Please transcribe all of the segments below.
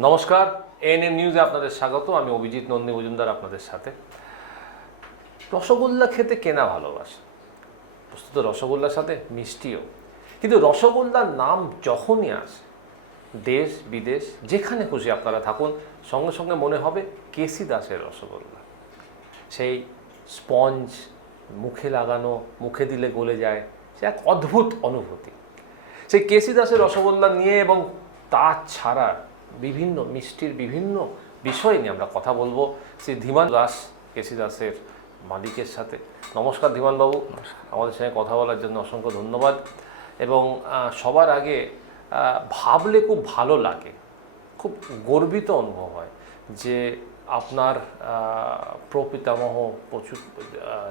নমস্কার এএনএম নিউজে আপনাদের স্বাগত। আমি অভিজিৎ নন্দী মজুমদার আপনাদের সাথে। রসগোল্লা খেতে কেনা ভালোবাসে। বস্তুত রসগোল্লার সাথে মিষ্টিও। কিন্তু রসগোল্লার নাম যখনই আসে, দেশ, বিদেশ, যেখানে খুশি আপনারা থাকুন, সঙ্গে সঙ্গে মনে হবে কেসি দাসের রসগোল্লা। সেই স্পঞ্জ মুখে লাগানো, মুখে দিলে গলে যায়, সে এক অদ্ভুত অনুভূতি। সেই কেসি দাসের রসগোল্লা নিয়ে এবং তা ছাড়া বিভিন্ন মিষ্টির বিভিন্ন বিষয় নিয়ে আমরা কথা বলব। শ্রী ধীমান দাস কেসি দাসের মালিকের সাথে। নমস্কার ধীমানবাবু। আমাদের সঙ্গে কথা বলার জন্য অসংখ্য ধন্যবাদ। এবং সবার আগে ভাবলে খুব ভালো লাগে খুব গর্বিত অনুভব হয় যে আপনার প্রপিতামহ প্রচুর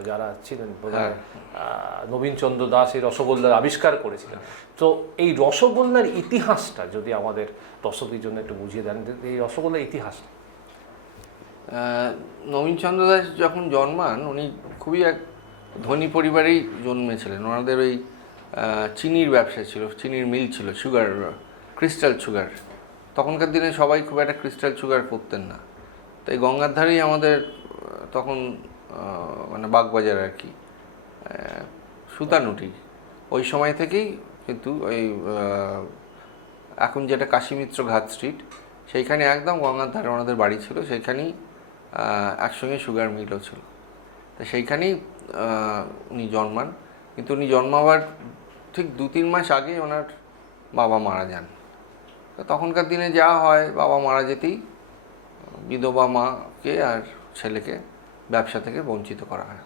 যারা ছিলেন আহ, নবীনচন্দ্র দাস এই রসগোল্লার আবিষ্কার করেছিলেন। তো এই রসগোল্লার ইতিহাসটা যদি আমাদের দর্শকদের জন্য একটু বুঝিয়ে দেন এই রসগোল্লার ইতিহাসটা নবীনচন্দ্র দাস যখন জন্মান উনি খুবই এক ধনী পরিবারেই জন্মেছিলেন। ওনাদের ওই চিনির ব্যবসা ছিল চিনির মিল ছিল সুগার ক্রিস্টাল সুগার। তখনকার দিনে সবাই খুব একটা ক্রিস্টাল সুগার করতেন না। তাই গঙ্গার ধারেই আমাদের তখন মানে বাগবাজার আর কি সুতানুটি। ওই সময় থেকেই কিন্তু ওই এখন যেটা কাশীমিত্র ঘাট স্ট্রিট সেইখানে একদম গঙ্গার ধারে ওনাদের বাড়ি ছিল, সেইখানেই একসঙ্গে সুগার মিলও ছিল। তো সেইখানেই উনি জন্মান। কিন্তু উনি জন্মাবার ঠিক দু তিন মাস আগে ওনার বাবা মারা যান। তো তখনকার দিনে যা হয় বাবা মারা যেতেই বিধবা মাকে আর ছেলেকে ব্যবসা থেকে বঞ্চিত করা হয়।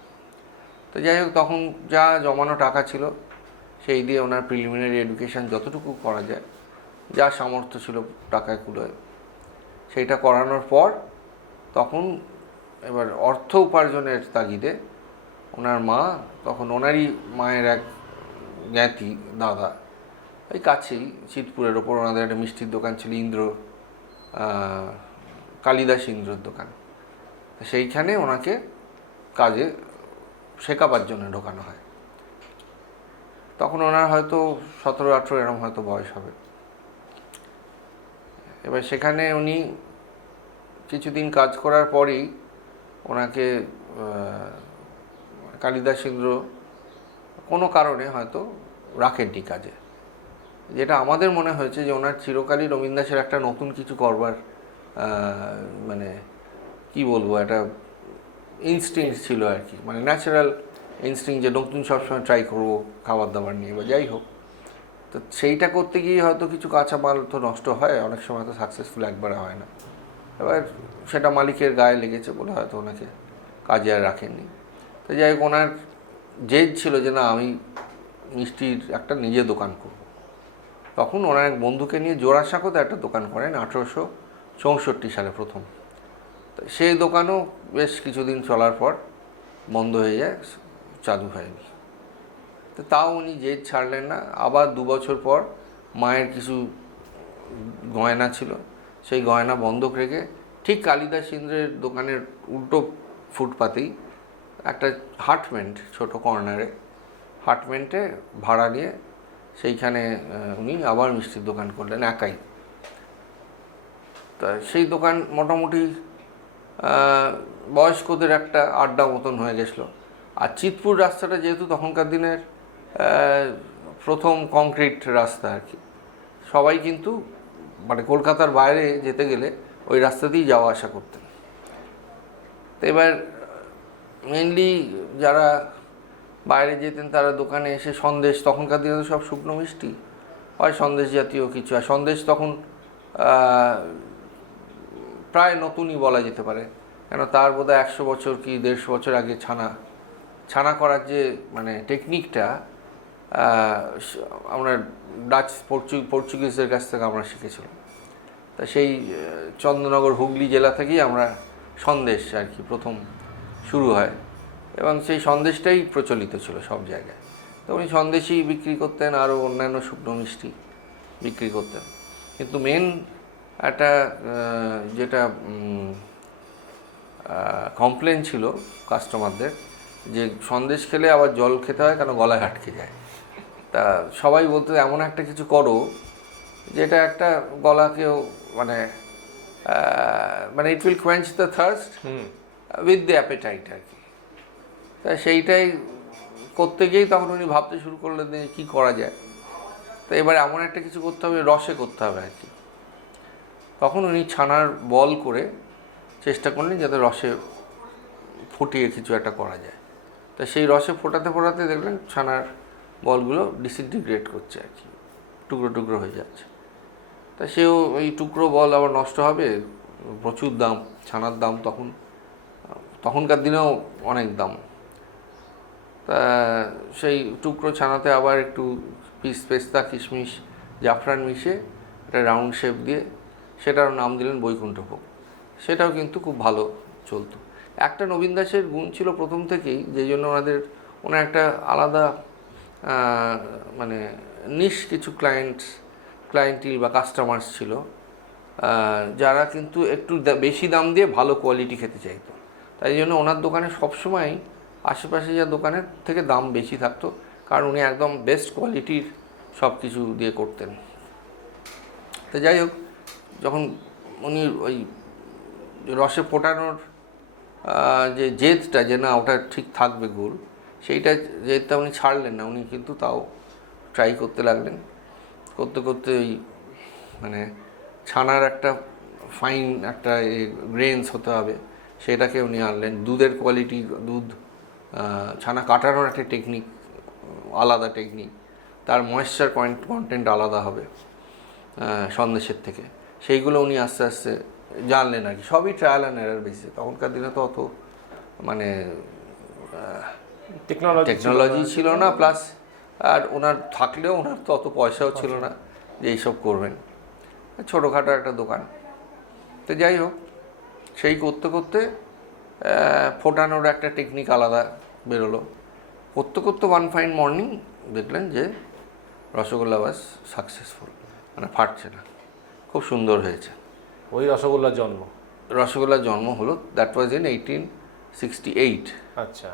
তো যাই হোক, তখন যা জমানো টাকা ছিল, সেই দিয়ে ওনার প্রিলিমিনারি এডুকেশন যতটুকু করা যায়, যা সামর্থ্য ছিল টাকায় কুলোয় সেইটা করানোর পর তখন এবার অর্থ উপার্জনের তাগিদে ওনার মা, তখন ওনারই মায়ের এক জ্ঞাতি দাদা, ওই কাছেই চিতপুরের ওপর ওনাদের একটা মিষ্টির দোকান ছিল, ইন্দ্র কালিদাস ইন্দ্রর দোকান। সেইখানে ওনাকে কাজে শেখাবার জন্য ঢোকানো হয়। তখন ওনার হয়তো সতেরো আঠেরো এরকম হয়তো বয়স হবে। এবার সেখানে উনি কিছুদিন কাজ করার পরেই ওনাকে কালিদাস ইন্দ্র কোনো কারণে হয়তো রাখেননি কাজে। যেটা আমাদের মনে হয়েছে যে ওনার চিরকালই রবীন্দ্র দাসের একটা নতুন কিছু করবার মানে কি বলব, একটা ইনস্টিং ছিল আর কি। মানে ন্যাচারাল ইনস্টিং যে নতুন সবসময় ট্রাই করব খাবার দাবার নিয়ে বা যাই হোক। তো সেইটা করতে গিয়ে হয়তো কিছু কাঁচা মাল তো নষ্ট হয়, অনেক সময় তো সাকসেসফুল একবারে হয় না। এবার সেটা মালিকের গায়ে লেগেছে বলে হয়তো ওনাকে কাজে আর রাখেননি। তো যাই হোক, ওনার জেদ ছিল যে না, আমি মিষ্টির একটা নিজে দোকান করব। তখন ওনার এক বন্ধুকে নিয়ে জোড়াসাঁকোতে একটা দোকান করেন, আঠেরোশো চৌষট্টি সালে প্রথম। তো সেই দোকানও বেশ কিছুদিন চলার পর বন্ধ হয়ে যায়, চালু হয়নি। তো তাও উনি জেদ ছাড়লেন না। আবার দু বছর পর মায়ের কিছু গয়না ছিল, সেই গয়না বন্ধক রেখে ঠিক কালিদাস ইন্দ্রের দোকানের উল্টো ফুটপাতেই একটা হাটমেন্ট, ছোট কর্নারে হাটমেন্টে ভাড়া নিয়ে সেইখানে উনি আবার মিষ্টির দোকান করলেন একাই। তা সেই দোকান মোটামুটি বয়স্কদের একটা আড্ডা মতন হয়ে গেছিল। আর চিতপুর রাস্তাটা যেহেতু তখনকার দিনের প্রথম কংক্রিট রাস্তা আর কি। সবাই কিন্তু মানে কলকাতার বাইরে যেতে গেলে ওই রাস্তা দিয়েই যাওয়া আসা করতেন। তো এবার মেনলি যারা বাইরে যেতেন, তারা দোকানে এসে সন্দেশ, তখনকার দিনে তো সব শুকনো মিষ্টি, হয় সন্দেশ জাতীয় কিছু। আর সন্দেশ তখন প্রায় নতুনই বলা যেতে পারে। কেন তার বোধহয় একশো বছর কি দেড়শো বছর আগে ছানা ছানা করার যে মানে টেকনিকটা আমরা ডাচ পর্তুগিজদের কাছ থেকে আমরা শিখেছিলাম। তা সেই চন্দ্রনগর হুগলি জেলা থেকেই আমরা সন্দেশ আর কি প্রথম শুরু হয়। এবং সেই সন্দেশটাই প্রচলিত ছিল সব জায়গায়। তো উনি সন্দেশই বিক্রি করতেন, আরও অন্যান্য শুকনো মিষ্টি বিক্রি করতেন। কিন্তু মেন একটা যেটা কমপ্লেন ছিল কাস্টমারদের যে সন্দেশ খেলে আবার জল খেতে হয় কেন গলায় আটকে যায়। তা সবাই বলতো এমন একটা কিছু করো যেটা একটা গলাকেও মানে মানে it will quench the thirst with the appetite আর কি। তা সেইটাই করতে গিয়েই তখন উনি ভাবতে শুরু করলেন যে কী করা যায়। তো এবার এমন একটা কিছু করতে হবে রসে করতে হবে আর কি। তখন উনি ছানার বল করে চেষ্টা করলেন যাতে রসে ফুটিয়ে কিছু একটা করা যায়। তা সেই রসে ফোটাতে ফোটাতে দেখলেন ছানার বলগুলো ডিসিন্টিগ্রেট করছে আর কি, টুকরো টুকরো হয়ে যাচ্ছে। তা সেও ওই টুকরো বল আবার নষ্ট হবে, প্রচুর দাম, ছানার দাম তখন, তখনকার দিনেও অনেক দাম। তা সেই টুকরো ছানাতে আবার একটু পিস পেস্তা, কিশমিশ, জাফরান মিশিয়ে একটা রাউন্ড শেপ দিয়ে সেটার নাম দিলেন বৈকুণ্ঠভোগ। সেটাও কিন্তু খুব ভালো চলতো। একটা নবীন দাসের গুণ ছিল প্রথম থেকেই যেই জন্য ওনাদের, ওনার একটা আলাদা মানে নিশ কিছু ক্লায়েন্টস ক্লায়েন্টিল বা কাস্টমার্স ছিল যারা কিন্তু একটু বেশি দাম দিয়ে ভালো কোয়ালিটি খেতে চাইতো। তাই জন্য ওনার দোকানে সবসময় আশেপাশে যা দোকানের থেকে দাম বেশি থাকতো, কারণ উনি একদম বেস্ট কোয়ালিটির সব কিছু দিয়ে করতেন। তো যাই হোক যখন উনি ওই রসে ফোটানোর যে জেদটা যে না ওটা ঠিক থাকবে গুড়, সেইটা জেদটা উনি ছাড়লেন না, উনি কিন্তু তাও ট্রাই করতে লাগলেন। করতে করতে ওই মানে ছানার একটা ফাইন একটা গ্রেনস হতে হবে, সেটাকে উনি আনলেন। দুধের কোয়ালিটি দুধ ছানা কাটানোর একটা টেকনিক আলাদা টেকনিক তার ময়েশ্চার কন্টেন্ট আলাদা হবে সন্দেশের থেকে। সেইগুলো উনি আস্তে আস্তে জানলেন আর কি। সবই ট্রায়াল অ্যান্ড এরার বেসিসে তখনকার দিনে তো অত মানে টেকনোলজি টেকনোলজি ছিল না প্লাস আর ওনার থাকলেও ওনার তো অত পয়সাও ছিল না যে এইসব করবেন। ছোটোখাটো একটা দোকান। তো যাই হোক সেই করতে করতে ফোটানোর একটা টেকনিক আলাদা বেরোলো। করতে করতে ওয়ান ফাইন মর্নিং দেখলেন যে রসগোল্লা বাস সাকসেসফুল মানে ফাটছে না। খুব সুন্দর হয়েছে। ওই রসগোল্লার জন্ম? রসগোল্লার জন্ম হলো that was in eighteen sixty eight আচ্ছা।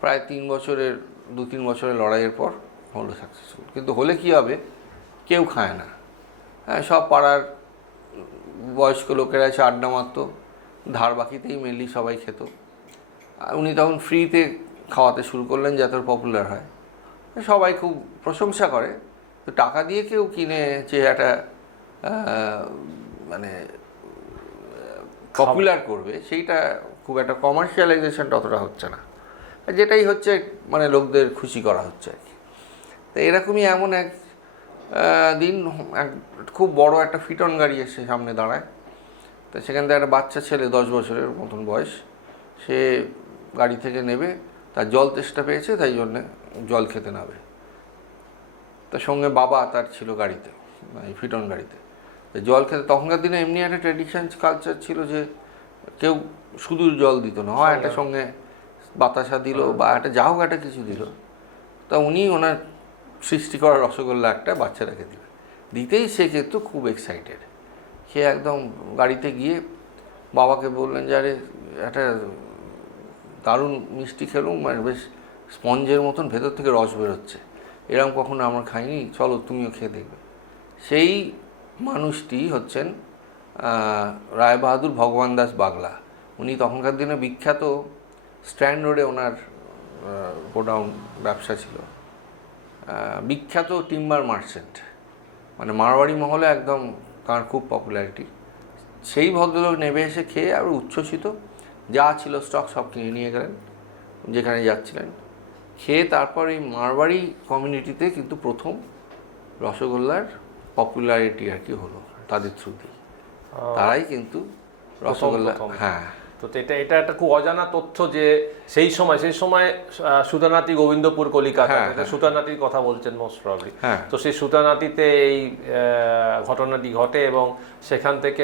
প্রায় তিন বছরের দু তিন বছরের লড়াইয়ের পর হলো সাকসেসফুল কিন্তু হলে কি হবে? কেউ খায় না। হ্যাঁ সব পাড়ার বয়স্ক লোকেরা এসে আড্ডা মারতো ধার বাকিতেই মেনলি সবাই খেত। আর উনি তখন ফ্রিতে খাওয়াতে শুরু করলেন যাতে পপুলার হয়। সবাই খুব প্রশংসা করে। তো টাকা দিয়ে কেউ কিনে যে একটা মানে পপুলার করবে, সেইটা খুব একটা কমার্শিয়ালাইজেশনটা অতটা হচ্ছে না। যেটাই হচ্ছে মানে লোকদের খুশি করা হচ্ছে আর কি। তো এরকমই এমন এক দিন, এক খুব বড় একটা ফিটন গাড়ি এসে সামনে দাঁড়ায়। তো সেখান থেকে একটা বাচ্চা ছেলে, দশ বছরের মতন বয়স, সে গাড়ি থেকে নেবে, তার জল তেষ্টা পেয়েছে, তাই জন্যে জল খেতে নাবে তার সঙ্গে বাবা তার ছিল গাড়িতে ফিটন গাড়িতে। জল খেতে তখনকার দিনে এমনি একটা ট্রেডিশন কালচার ছিল যে কেউ শুধু জল দিত না হয় একটা সঙ্গে বাতাসা দিল বা একটা যা হোক একটা কিছু দিল। তা উনি ওনার সৃষ্টি করা রসগোল্লা একটা বাচ্চাটাকে দিলেন। দিতেই সে কিন্তু খুব এক্সাইটেড সে একদম গাড়িতে গিয়ে বাবাকে বললেন যে আরে একটা দারুণ মিষ্টি খেলুম মানে বেশ স্পঞ্জের মতন ভেতর থেকে রস বেরোচ্ছে। এরকম কখনো আমরা খাইনি চলো তুমিও খেয়ে দেখবে। সেই মানুষটি হচ্ছেন রায়বাহাদুর ভগবান দাস বাগলা। উনি তখনকার দিনে বিখ্যাত স্ট্যান্ড রোডে ওনার গোডাউন ব্যবসা ছিল। বিখ্যাত টিম্বার মার্চেন্ট। মানে মারওয়াড়ি মহলে একদম তার খুব পপুলারিটি। সেই ভদ্রলোক নেমে এসে খেয়ে আর উচ্ছ্বসিত, যা ছিল স্টক সব কিনে নিয়ে গেলেন, যেখানে যাচ্ছিলেন। খেয়ে তারপর এই মারওয়াড়ি কমিউনিটিতে কিন্তু প্রথম রসগোল্লার পপুলারিটি আর কি হলো তাদের থ্রুতেই তারাই কিন্তু রসগোল্লা হ্যাঁ। তো এটা এটা একটা খুব অজানা তথ্য যে সেই সময় সেই সময় সুতানাতি গোবিন্দপুর কলিকাতা হ্যাঁ, হ্যাঁ। সুতানাতির কথা বলছেন মোস্ট প্রবলি হ্যাঁ। তো সেই সুতানাতিতে এই ঘটনাটি ঘটে এবং সেখান থেকে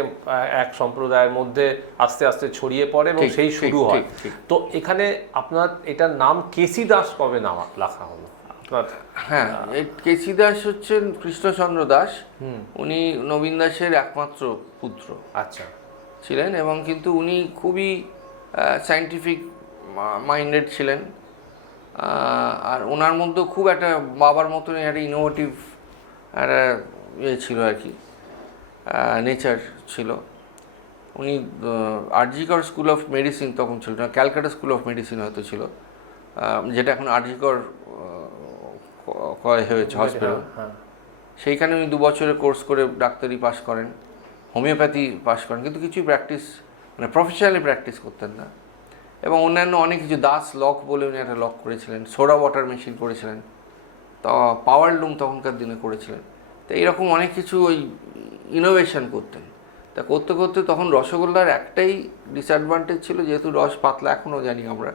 এক সম্প্রদায়ের মধ্যে আস্তে আস্তে ছড়িয়ে পড়ে এবং সেই শুরু হয়। তো এখানে আপনার এটার নাম কেসি দাস কবে নাম লেখা হলো? হ্যাঁ কেসি দাস হচ্ছেন কৃষ্ণচন্দ্র দাস। উনি নবীন দাসের একমাত্র পুত্র। আচ্ছা। ছিলেন এবং কিন্তু উনি খুবই সায়েন্টিফিক মাইন্ডেড ছিলেন। আর ওনার মধ্যে খুব একটা বাবার মতনই একটা ইনোভেটিভ একটা ইয়ে ছিল আর কি। নেচার ছিল। উনি আরজিকর স্কুল অফ মেডিসিন তখন ছিল না ক্যালকাটা স্কুল অফ মেডিসিন হয়তো ছিল। যেটা এখন আরজিকর হয়েছে হসপিটাল হ্যাঁ সেইখানে উনি দু বছরের কোর্স করে ডাক্তারি পাশ করেন হোমিওপ্যাথি পাশ করেন কিন্তু কিছুই প্র্যাকটিস মানে প্রফেশনালি প্র্যাকটিস করতেন না। এবং অন্যান্য অনেক কিছু দাস লক বলে উনি একটা লক করেছিলেন সোডা ওয়াটার মেশিন করেছিলেন তো পাওয়ার লুম তখনকার দিনে করেছিলেন। তো এইরকম অনেক কিছু ওই ইনোভেশন করতেন। তা করতে করতে তখন রসগোল্লার একটাই ডিসঅ্যাডভান্টেজ ছিল যেহেতু রস পাতলা এখনও জানি আমরা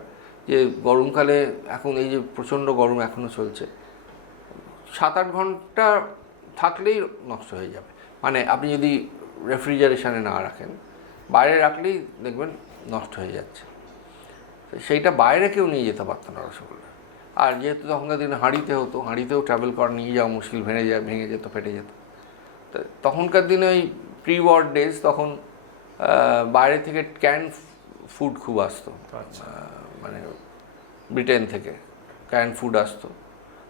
যে গরমকালে এখন এই যে প্রচণ্ড গরম এখনও চলছে সাত আট ঘণ্টা থাকলেই নষ্ট হয়ে যাবে। মানে আপনি যদি রেফ্রিজারেশনে না রাখেন বাইরে রাখলেই দেখবেন নষ্ট হয়ে যাচ্ছে। সেইটা বাইরে কেউ নিয়ে যেতে পারতো না রসগোল্লা। আর যেহেতু তখনকার দিনে হাঁড়িতে হতো হাঁড়িতেও ট্রাভেল করা নিয়ে যাওয়া মুশকিল ভেঙে যায় ভেঙে যেত ফেটে যেত। তো তখনকার দিনে ওই প্রি ওয়ার ডেজ তখন বাইরে থেকে ক্যান ফুড খুব আসতো। আচ্ছা। মানে ব্রিটেন থেকে ক্যান ফুড আসতো।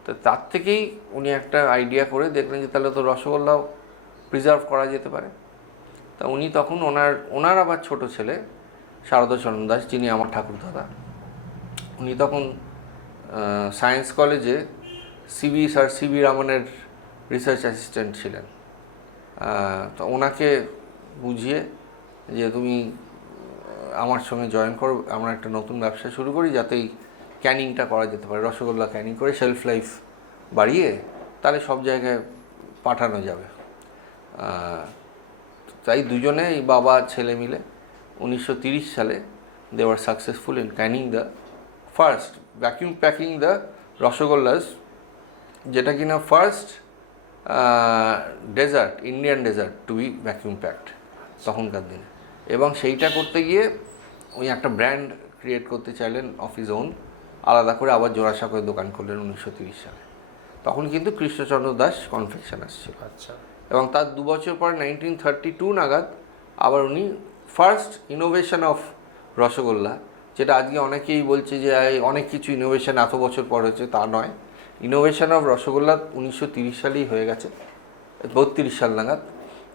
তো তার থেকেই উনি একটা আইডিয়া করে দেখলেন যে তাহলে তো রসগোল্লাও প্রিজার্ভ করা যেতে পারে। তা উনি তখন ওনার ওনার আবার ছোট ছেলে শারদাচরণ দাস, যিনি আমার ঠাকুরদাদা, উনি তখন সায়েন্স কলেজে C B sir C B রামনের research assistant ছিলেন। তো ওনাকে বুঝিয়ে যে তুমি আমার সঙ্গে জয়েন করো, আমরা একটা নতুন ব্যবসা শুরু করি যাতেই ক্যানিংটা করা যেতে পারে, রসগোল্লা ক্যানিং করে শেলফ লাইফ বাড়িয়ে তাহলে সব জায়গায় পাঠানো যাবে। তাই দুজনে এই বাবা, ছেলে মিলে উনিশশো সালে they were successful in canning the first vacuum packing the rosogollas, যেটা কিনা first dessert Indian dessert to be vacuum packed তখনকার দিনে। এবং সেইটা করতে গিয়ে উনি একটা ব্র্যান্ড ক্রিয়েট করতে চাইলেন অফ ইজ ওন আলাদা করে আবার জোড়াসাঁকোয় দোকান করলেন উনিশশো তিরিশ সালে। তখন কিন্তু কৃষ্ণচন্দ্র দাস কনফেকশন আসছিল। আচ্ছা। এবং তার দু বছর পর নাইনটিন থার্টি টু নাগাদ আবার উনি ফার্স্ট ইনোভেশন অফ রসগোল্লা যেটা আজকে অনেকেই বলছে যে অনেক কিছু ইনোভেশন এত বছর পর হয়েছে তা নয়। ইনোভেশন অফ রসগোল্লা উনিশশো তিরিশ সালেই হয়ে গেছে বত্রিশ সাল নাগাদ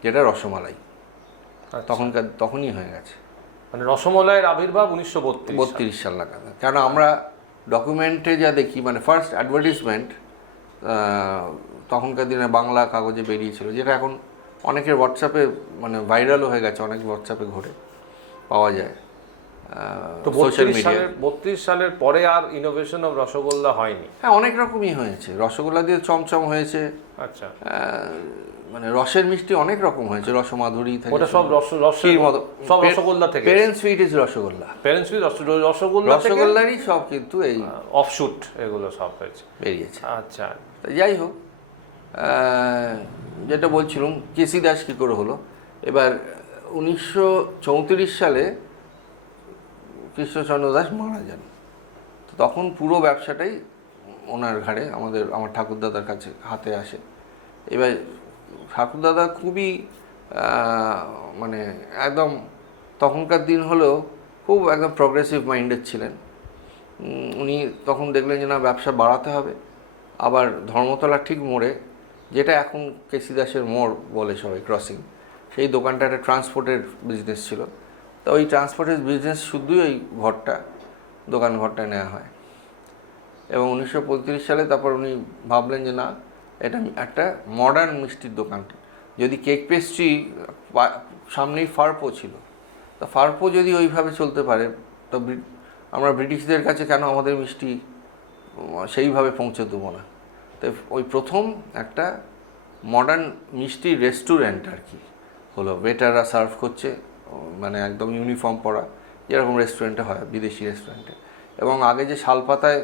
যেটা রসমালাই। আচ্ছা। তখনকার তখনই হয়ে গেছে। মানে রসমলাইয়ের আবির্ভাব উনিশশো বত্রিশ বত্রিশ সাল নাগাদ। কেন আমরা ডকুমেন্টে যা দেখি মানে ফার্স্ট অ্যাডভার্টিসমেন্ট তখনকার দিনে বাংলা কাগজে বেরিয়েছিল যেটা এখন অনেকের হোয়াটসঅ্যাপে মানে ভাইরালও হয়ে গেছে অনেক হোয়াটসঅ্যাপে ঘুরে পাওয়া যায় তো সোশ্যাল বত্রিশ মিডিয়া সালের বত্রিশ সালের পরে আর ইনোভেশন অফ রসগোল্লা হয়নি? হ্যাঁ অনেক রকমই হয়েছে রসগোল্লা দিয়ে চমচম হয়েছে আচ্ছা। মানে রসের মিষ্টি অনেক রকম হয়েছে রসমাধুরী থেকে ওটা সব রস রসের ক্ষীর মতো। সব রসগোল্লা থেকে parents sweet is rosogolla. Parents rosogolla থেকে রসগোল্লারই সব কিন্তু এই অফশুট এগুলো সব হয়েছে। বেরিয়েছে। আচ্ছা। যাই হোক যেটা বলছিলাম কেসি দাস কী করে হলো? এবার উনিশশো চৌত্রিশ সালে কৃষ্ণচন্দ্র দাস মারা যান। তো তখন পুরো ব্যবসাটাই ওনার ঘাড়ে আমাদের আমার ঠাকুরদাদার কাছে হাতে আসে। এবার ঠাকুরদাদা খুবই মানে একদম তখনকার দিন হলেও খুব একদম প্রগ্রেসিভ মাইন্ডেড ছিলেন। উনি তখন দেখলেন যে না, ব্যবসা বাড়াতে হবে, আবার ধর্মতলার ঠিক মোড়ে, যেটা এখন কেসি দাসের মোড় বলে সবাই ক্রসিং সেই দোকানটা একটা ট্রান্সপোর্টের বিজনেস ছিল। তো ওই ট্রান্সপোর্টের বিজনেস শুধুই ওই ঘরটা, দোকান ঘরটা নেওয়া হয়। এবং উনিশশো পঁয়ত্রিশ সালে তারপর উনি ভাবলেন যে না এটা একটা মডার্ন মিষ্টির দোকান যদি কেক পেস্ট্রি সামনেই ফার্পো ছিল। তা ফার্পো যদি ওইভাবে চলতে পারে, তো আমরা ব্রিটিশদের কাছে কেন আমাদের মিষ্টি সেইভাবে পৌঁছে দেবো না? তো ওই প্রথম একটা মডার্ন মিষ্টি রেস্টুরেন্ট আর কি হলো। ওয়েটাররা সার্ভ করছে মানে একদম ইউনিফর্ম পরা, যেরকম রেস্টুরেন্টে হয়, বিদেশি রেস্টুরেন্টে এবং আগে যে শালপাতায়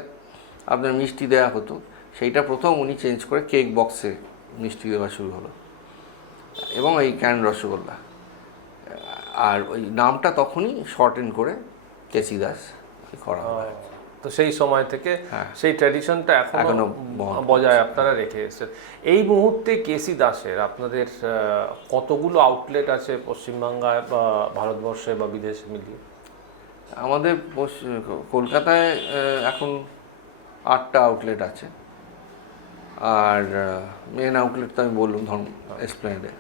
আপনার মিষ্টি দেওয়া হতো সেইটা প্রথম উনি চেঞ্জ করে কেক বক্সে মিষ্টি দেওয়া শুরু হলো। এবং এই ক্যান রসগোল্লা। আর ওই নামটা তখনই শর্ট শর্টেন করে কেসি দাস করা হয়। তো সেই সময় থেকে হ্যাঁ। সেই ট্র্যাডিশনটা এখনও বজায় আপনারা রেখে এসেছেন। এই মুহূর্তে কেসি দাসের আপনাদের কতগুলো আউটলেট আছে পশ্চিমবাংলায় বা ভারতবর্ষে বা বিদেশে মিলিয়ে? আমাদের কলকাতায় এখন আটটা আউটলেট আছে। আর মেন আউটলেট তো আমি বললাম ধর্ম এসপ্লেনেডে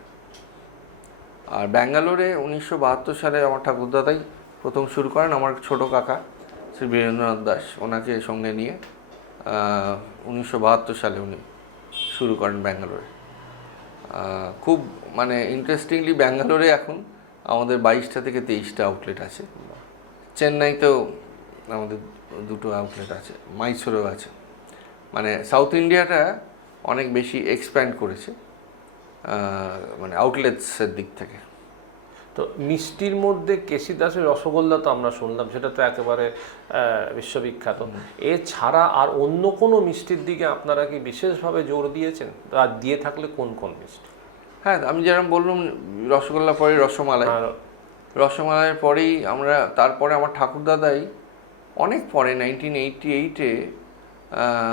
আর ব্যাঙ্গালোরে উনিশশো বাহাত্তর সালে আমার ঠাকুরদাদাই প্রথম শুরু করেন আমার ছোট কাকা, শ্রী বীরেন্দ্রনাথ দাস, ওনাকে সঙ্গে নিয়ে উনিশশো বাহাত্তর সালে উনি শুরু করেন ব্যাঙ্গালোরে। খুব মানে ইন্টারেস্টিংলি ব্যাঙ্গালোরে এখন আমাদের বাইশটা থেকে তেইশটা আউটলেট আছে। চেন্নাইতেও আমাদের দুটো আউটলেট আছে, মাইসোরেও আছে। মানে সাউথ ইন্ডিয়াটা অনেক বেশি এক্সপ্যান্ড করেছে মানে আউটলেটসের দিক থেকে। তো মিষ্টির মধ্যে কেসি দাসের রসগোল্লা তো আমরা শুনলাম সেটা তো একেবারে বিশ্ববিখ্যাত। এছাড়া আর অন্য কোনো মিষ্টির দিকে আপনারা কি বিশেষভাবে জোর দিয়েছেন? আর দিয়ে থাকলে কোন কোন মিষ্টি? হ্যাঁ আমি যেরকম বললাম রসগোল্লা পরে রসমালাই। রসমালাইয়ের পরেই আমরা তারপরে আমার ঠাকুরদাদাই অনেক পরে নাইনটিন এইটটি এইটে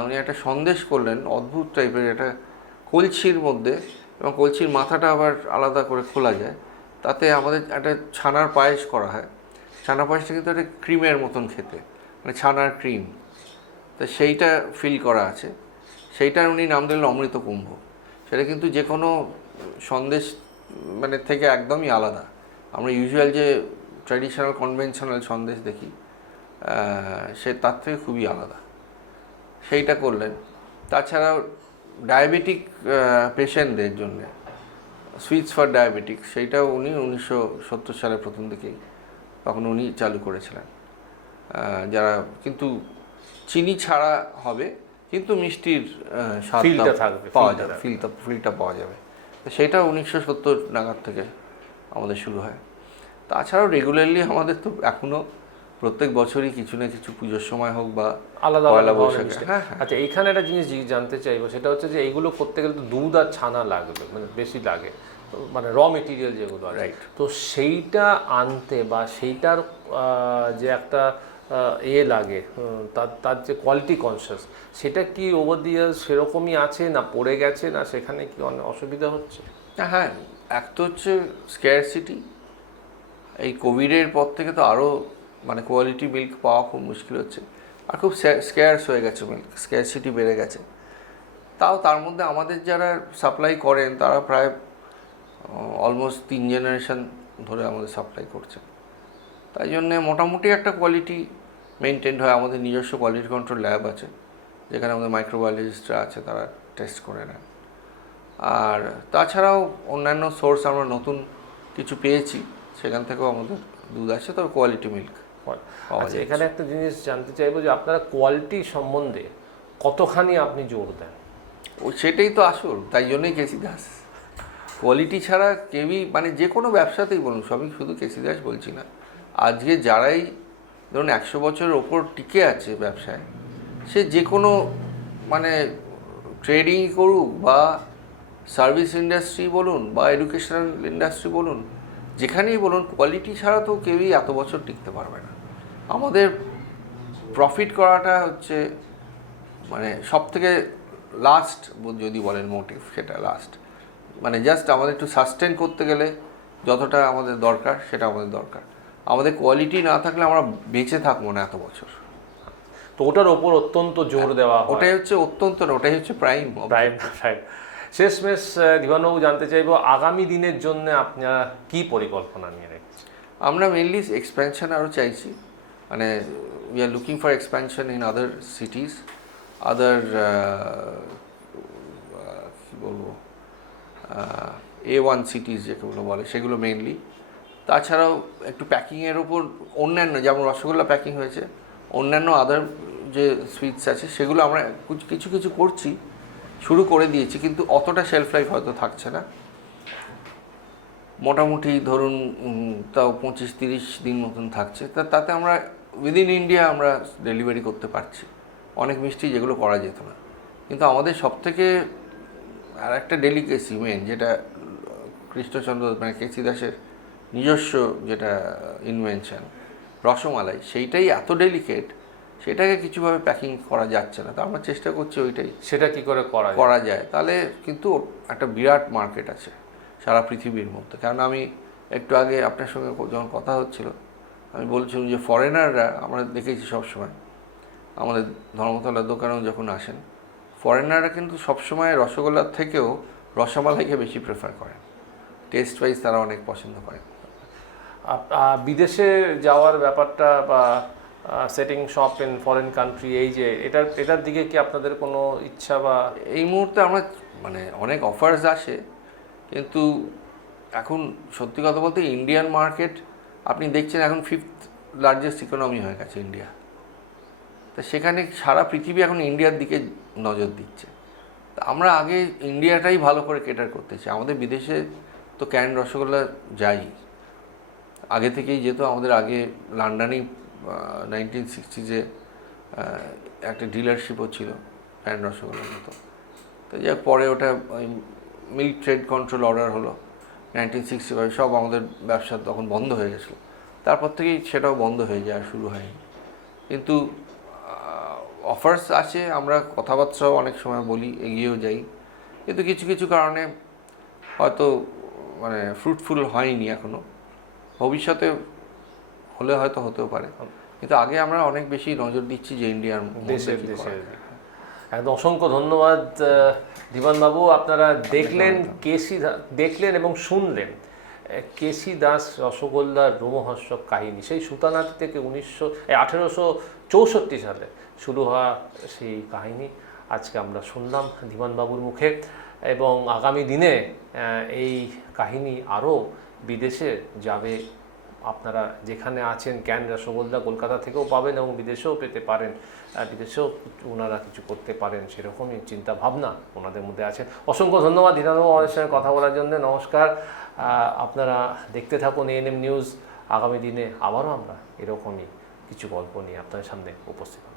উনি একটা সন্দেশ করলেন, অদ্ভুত টাইপের একটা কলছির মধ্যে এবং কলছির মাথাটা আবার আলাদা করে খোলা যায়। তাতে আমাদের একটা ছানার পায়েস করা হয়। ছানার পায়েসটা কিন্তু একটা ক্রিমের মতন খেতে মানে ছানার ক্রিম। তো সেইটা ফিল করা আছে। সেইটার উনি নাম দিলেন অমৃত কুম্ভ সেটা কিন্তু যে কোনো সন্দেশ মানে থেকে একদমই আলাদা। আমরা ইউজুয়াল যে ট্র্যাডিশনাল কনভেনশনাল সন্দেশ দেখি সে তার থেকে খুবই আলাদা। সেইটা করলেন। তাছাড়াও ডায়াবেটিক পেশেন্টদের জন্য সুইটস ফর ডায়াবেটিক সেইটাও উনি উনিশশো সত্তর সালের প্রথম দিকেই তখন উনি চালু করেছিলেন। যারা কিন্তু চিনি ছাড়া হবে কিন্তু মিষ্টির স্বাদটা ফিলটা থাকবে, পাওয়া যাবে। ফিলটা ফিলটা পাওয়া যাবে। সেটা উনিশশো সত্তর নাগাদ থেকে আমাদের শুরু হয়। তাছাড়াও রেগুলারলি আমাদের তো এখনও প্রত্যেক বছরই কিছু না কিছু পুজোর সময় হোক বা আলাদা পয়লা আলাদা ধরনের হ্যাঁ, হ্যাঁ। আচ্ছা এইখানে একটা জিনিস জানতে চাইব সেটা হচ্ছে যে এইগুলো করতে গেলে তো দুধ আর ছানা লাগবে মানে বেশি লাগে। মানে র মেটেরিয়াল যেগুলো Right. তো সেইটা আনতে বা সেইটার যে একটা এ লাগে তার তার যে কোয়ালিটি কনসিয়াস সেটা কি ওভার দি সেরকমই আছে না পড়ে গেছে না সেখানে কি অনেক অসুবিধা হচ্ছে? হ্যাঁ, হ্যাঁ এক তো হচ্ছে স্ক্যারসিটি এই কোভিডের পর থেকে তো আরও মানে কোয়ালিটি মিল্ক পাওয়া খুব মুশকিল হচ্ছে। আর খুব স্ক্যার্স হয়ে গেছে মিল্ক স্কেয়ারসিটি বেড়ে গেছে। তাও তার মধ্যে আমাদের যারা সাপ্লাই করেন, তারা প্রায় অলমোস্ট তিন জেনারেশন ধরে আমাদের সাপ্লাই করছে। তাই জন্যে মোটামুটি একটা কোয়ালিটি মেনটেন হয়। আমাদের নিজস্ব কোয়ালিটি কন্ট্রোল ল্যাব আছে, যেখানে আমাদের মাইক্রোবায়োলজিস্টরা আছে, তারা টেস্ট করে নেন। আর তাছাড়াও অন্যান্য সোর্স আমরা নতুন কিছু পেয়েছি, সেখান থেকেও আমাদের দুধ আছে তবে কোয়ালিটি মিল্ক পাওয়া আচ্ছা এখানে একটা জিনিস জানতে চাইব যে আপনারা কোয়ালিটি সম্বন্ধে কতখানি আপনি জোর দেন? ও সেটাই তো আসল তাই জন্যই কেসি দাস কোয়ালিটি ছাড়া কেউই মানে যে কোনো ব্যবসাতেই বলুন সবই শুধু কেসি দাস বলছি না। আজকে যারাই ধরুন একশো বছরের ওপর টিকে আছে ব্যবসায় সে যে কোনো মানে ট্রেডিং করুক বা সার্ভিস ইন্ডাস্ট্রি বলুন বা এডুকেশনাল ইন্ডাস্ট্রি বলুন যেখানেই বলুন কোয়ালিটি ছাড়া তো কেউই এত বছর টিকতে পারবে না। আমাদের প্রফিট করাটা হচ্ছে মানে সব থেকে লাস্ট যদি বলেন মোটিভ সেটা লাস্ট মানে জাস্ট আমাদের একটু সাস্টেন করতে গেলে যতটা আমাদের দরকার সেটা আমাদের দরকার। আমাদের কোয়ালিটি না থাকলে আমরা বেঁচে থাকব না এত বছর। তো ওটার ওপর অত্যন্ত জোর দেওয়া ওটাই হচ্ছে অত্যন্ত না ওটাই হচ্ছে প্রাইম প্রাইম প্রাইম শেষমেশ দিবানবাবু জানতে চাইব আগামী দিনের জন্য আপনারা কি পরিকল্পনা নিয়ে রেখেছেন? আমরা মেনলি এক্সপ্যানশন আরও চাইছি। মানে we are looking for expansion in other cities other কী বলব? এ ওয়ান সিটিস যেগুলো বলে, সেগুলো মেনলি তাছাড়াও একটু প্যাকিংয়ের ওপর অন্যান্য, যেমন রসগোল্লা প্যাকিং হয়েছে, অন্যান্য আদার যে সুইটস আছে, সেগুলো আমরা কিছু- কিছু করছি, শুরু করে দিয়েছি, কিন্তু অতটা শেলফ লাইফ হয়তো থাকছে না। মোটামুটি ধরুন তাও পঁচিশ, তিরিশ দিন মতন থাকছে। তা, তাতে আমরা উইদিন ইন্ডিয়া আমরা ডেলিভারি করতে পারছি। অনেক মিষ্টি যেগুলো করা যেত না। কিন্তু আমাদের সবথেকে আর একটা ডেলিকেসি মেন যেটা কৃষ্ণচন্দ্র মানে কেসি দাসের নিজস্ব যেটা ইনভেনশন রসমালাই সেইটাই এত ডেলিকেট সেটাকে কিছুভাবে প্যাকিং করা যাচ্ছে না। তো আমরা চেষ্টা করছি ওইটাই সেটা কি করে করা করা যায়। তাহলে কিন্তু একটা বিরাট মার্কেট আছে সারা পৃথিবীর মধ্যে। কারণ আমি একটু আগে আপনার সঙ্গে যখন কথা হচ্ছিল আমি বলছিলাম যে ফরেনাররা আমরা দেখেছি সবসময় আমাদের ধর্মতলার দোকানেও যখন আসেন ফরেনাররা কিন্তু সবসময় রসগোল্লার থেকেও রসমালাইকে বেশি প্রেফার করেন। টেস্ট ওয়াইজ তারা অনেক পছন্দ করে আপ- আহ, বিদেশে যাওয়ার ব্যাপারটা বা setting shop in foreign country এই যে এটার এটার দিকে কি আপনাদের কোনো ইচ্ছা বা এই মুহূর্তে আমরা মানে অনেক অফার্স আসে কিন্তু এখন সত্যি কথা বলতে ইন্ডিয়ান মার্কেট আপনি দেখছেন এখন ফিফথ লার্জেস্ট ইকোনমি হয়ে গেছে ইন্ডিয়া তা সেখানে সারা পৃথিবী এখন ইন্ডিয়ার দিকে নজর দিচ্ছে। তা আমরা আগে ইন্ডিয়াটাই ভালো করে কেটার করতে চাই। আমাদের বিদেশে তো ক্যান রসগোল্লা যাই। আগে থেকেই যেহেতু আমাদের আগে লন্ডনেই নাইনটিন সিক্সটিজে একটা ডিলারশিপও ছিল ক্যান রসগোল্লার মতো। তো যাই পরে ওটা মিল্ক ট্রেড কন্ট্রোল অর্ডার হলো। নাইনটিন সিক্সটি ফাইভ সব আমাদের ব্যবসা তখন বন্ধ হয়ে গেছিল। তারপর থেকেই সেটাও বন্ধ হয়ে যায় শুরু হয়নি। কিন্তু অফার্স আছে আমরা কথাবার্তাও অনেক সময় বলি এগিয়েও যাই। কিন্তু কিছু কিছু কারণে হয়তো মানে ফ্রুটফুল হয়নি এখনও। ভবিষ্যতে হলে হয়তো হতেও পারে। কিন্তু আগে আমরা অনেক বেশি নজর দিচ্ছি যে ইন্ডিয়ার দেশের। একদম অসংখ্য ধন্যবাদ বাবু আপনারা দেখলেন কেসি দেখলেন এবং শুনলেন কেসি দাস রসগোল্লার রোমহর্ষক কাহিনী। সেই সুতানাথ থেকে উনিশশো আঠেরোশো চৌষট্টি সালে শুরু হওয়া সেই কাহিনী। আজকে আমরা শুনলাম বাবুর মুখে এবং আগামী দিনে এই কাহিনী আরও বিদেশে যাবে আপনারা যেখানে আছেন ক্যান রসগোল্লা কলকাতা থেকেও পাবেন এবং বিদেশেও পেতে পারেন। বিদেশেও ওনারা কিছু করতে পারেন, সেরকমই চিন্তা ভাবনা ওনাদের মধ্যে আছে। অসংখ্য ধন্যবাদ ধীরানবাবু আমাদের সঙ্গে কথা বলার জন্য। নমস্কার। আপনারা দেখতে থাকুন এএনএম নিউজ আগামী দিনে আবারও আমরা এরকমই কিছু গল্প নিয়ে আপনাদের সামনে উপস্থিত হব।